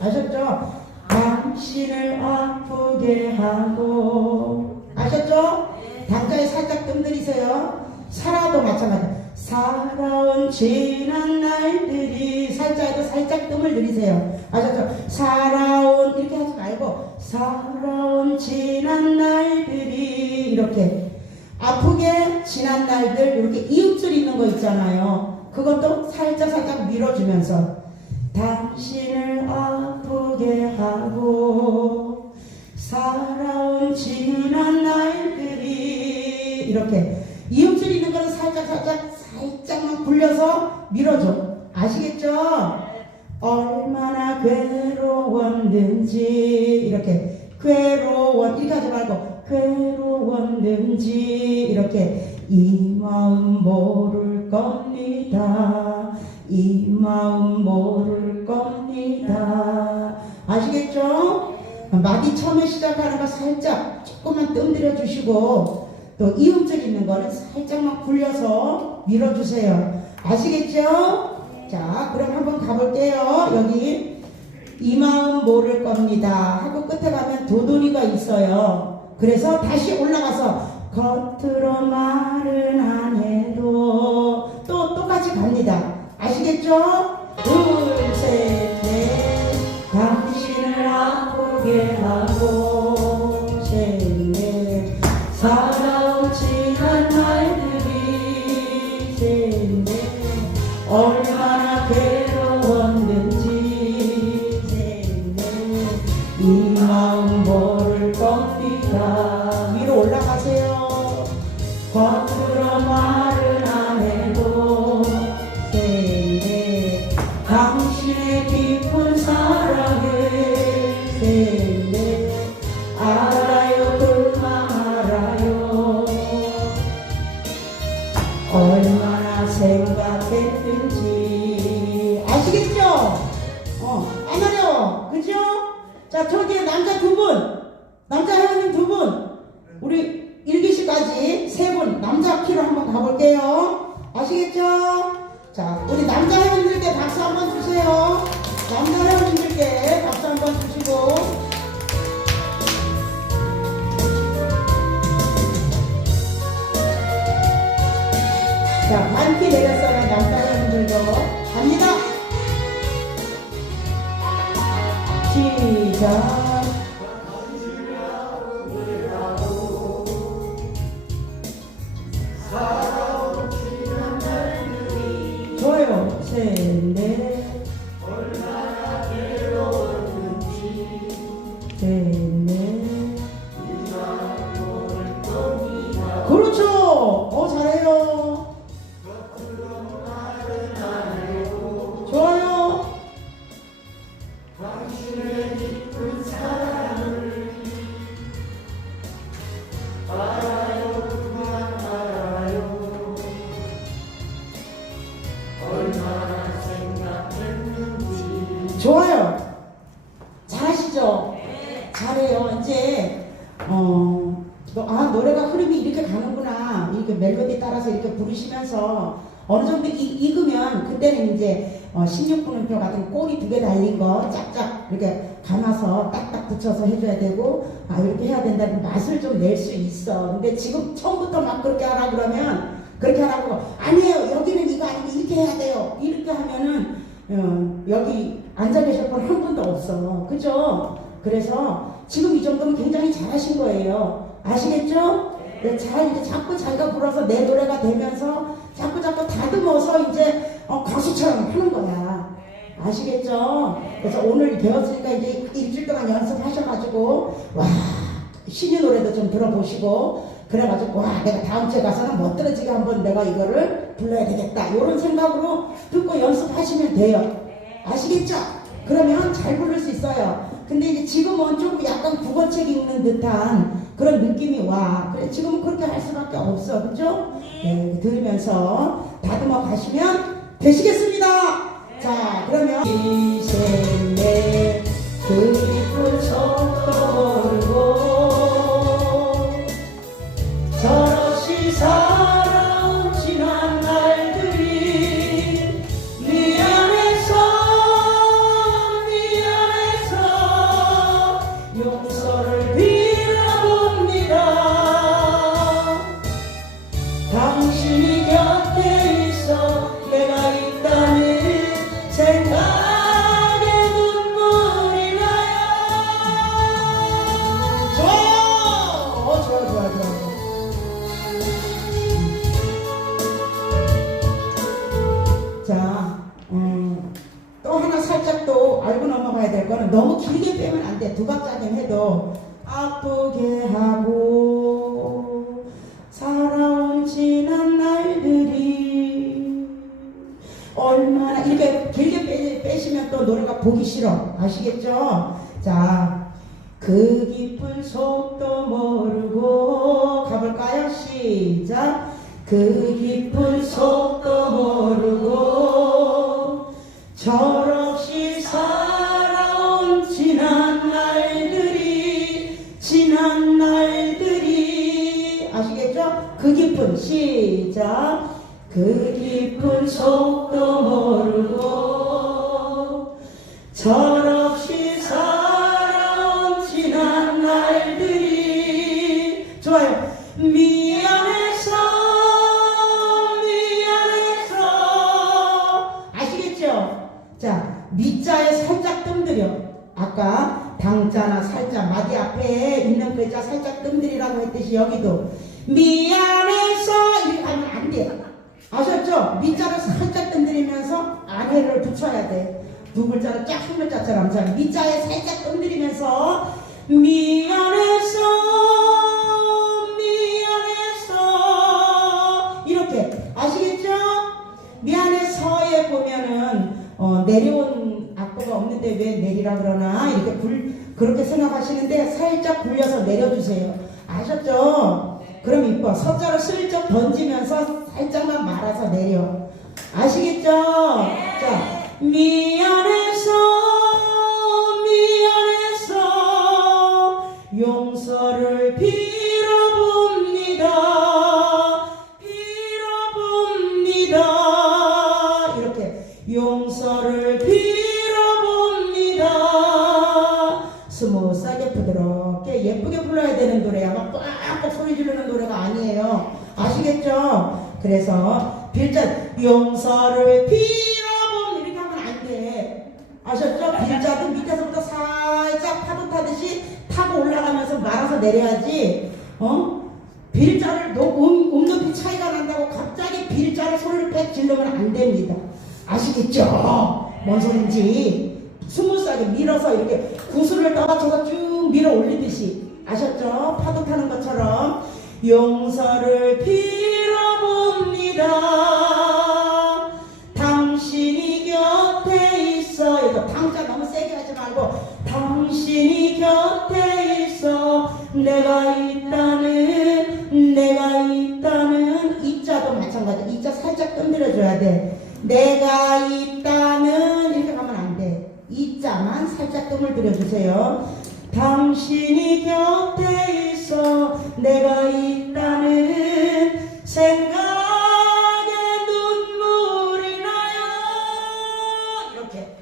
아셨죠? 당신을 아프게 하고 아셨죠? 당자에 살짝 뜸 들이세요 살아도 마찬가지 살아온 지난 날들이 살짝에도 살짝 뜸을 들이세요 아셨죠? 살아온 이렇게 하지 말고 살아온 지난 날들이 이렇게 아프게 지난 날들 이렇게 이웃줄 있는 거 있잖아요. 그것도 살짝 살짝 밀어주면서 당신을 아 살짝 살짝 살짝만 굴려서 밀어줘. 아시겠죠? 얼마나 괴로웠는지 이렇게 괴로워 이렇게 하지 말고 괴로웠는지 이렇게 이 마음 모를 겁니다 마음 모를 겁니다. 아시겠죠? 마디 처음에 시작하는 거 살짝 조금만 뜸들여 주시고 또 이음줄 있는 거는 살짝만 굴려서 밀어주세요. 아시겠죠? 자, 그럼 한번 가볼게요. 여기 이 마음 모를 겁니다. 하고 끝에 가면 도돌이가 있어요. 그래서 다시 올라가서 겉으로 말은 안 해도 또 똑같이 갑니다. 아시겠죠? 시작. 정도 이, 익으면 그때는 이제 어, 16분음표 같은 꼬리 두 개 달린 거 짝짝 이렇게 감아서 딱딱 붙여서 해줘야 되고 아 이렇게 해야 된다는 맛을 좀 낼 수 있어. 근데 지금 처음부터 막 그렇게 하라 그러면 그렇게 하라고 아니에요. 여기는 이거 아니고 이렇게 해야 돼요. 이렇게 하면은 어, 여기 앉아 계실 분 한 분도 없어. 그죠? 그래서 지금 이 정도면 굉장히 잘하신 거예요. 아시겠죠? 네, 잘 이제 자꾸 자기가 불어서 내 노래가 되면서 하는 거야. 아시겠죠? 그래서 오늘 배웠으니까 이제 일주일 동안 연습하셔가지고 와 신유 노래도 좀 들어보시고 그래가지고 와 내가 다음 주에 가서는 멋들어지게 한번 내가 이거를 불러야 되겠다 이런 생각으로 듣고 연습하시면 돼요. 아시겠죠? 그러면 잘 부를 수 있어요. 근데 이제 지금은 조금 약간 국어책 읽는 듯한 그런 느낌이 와. 그래 지금은 그렇게 할 수밖에 없어, 그죠? 네, 들으면서 다듬어 가시면 되시겠습니다. 자, 그러면 너무 길게 빼면 안 돼. 두 박자긴 해도 아프게 하고 살아온 지난 날들이 얼마나 이렇게 길게 빼, 빼시면 또 노래가 보기 싫어. 아시겠죠? 자, 그 깊은 속도 모르고 가볼까요? 시작. 그 깊은 속도 모르고 시작. 그 깊은 속도 모르고 철없이 살아온 지난 날들이 좋아요. 미안해서 미안해서 아시겠죠? 자, 미자에 살짝 뜸들여. 아까 당자나 살짝 마디 앞에 있는 글자 살짝 뜸들이라고 했듯이 여기도 미안해. 밑자를 살짝 뜸들이면서 아래를 붙여야 돼. 두 글자를 쫙한 글자처럼 자 밑자에 살짝 뜸들이면서 미안해서 미안해서 이렇게 아시겠죠? 미안해서에 보면은 어, 내려온 악보가 없는데 왜 내리라 그러나 이렇게 굴, 그렇게 생각하시는데 살짝 굴려서 내려주세요. 아셨죠? 그럼 이뻐. 서자를 슬쩍 던지면서 살짝만 말아서 내려. 아시겠죠? 자, 미안해 내려야지. 어? 빌자를 높, 음, 음 높이 차이가 난다고 갑자기 빌자를 소리를 빽 질르면 안 됩니다. 아시겠죠? 뭔 소린지 스무스하게 밀어서 이렇게 구슬을 떠받쳐서 쭉 밀어 올리듯이 아셨죠? 파도 타는 것처럼 용서를 빌어봅니다. 당신이 곁에 있어. 이거 당자 너무 세게 하지 말고 당신이 곁에. 내가 있다는 내가 있다는 이자도 마찬가지. 이자 살짝 건드려줘야 돼. 내가 있다는 이렇게 가면 안돼. 이자만 살짝 뜸을 들여주세요. 당신이 곁에 있어 내가 있다는 생각에 눈물이 나요. 이렇게.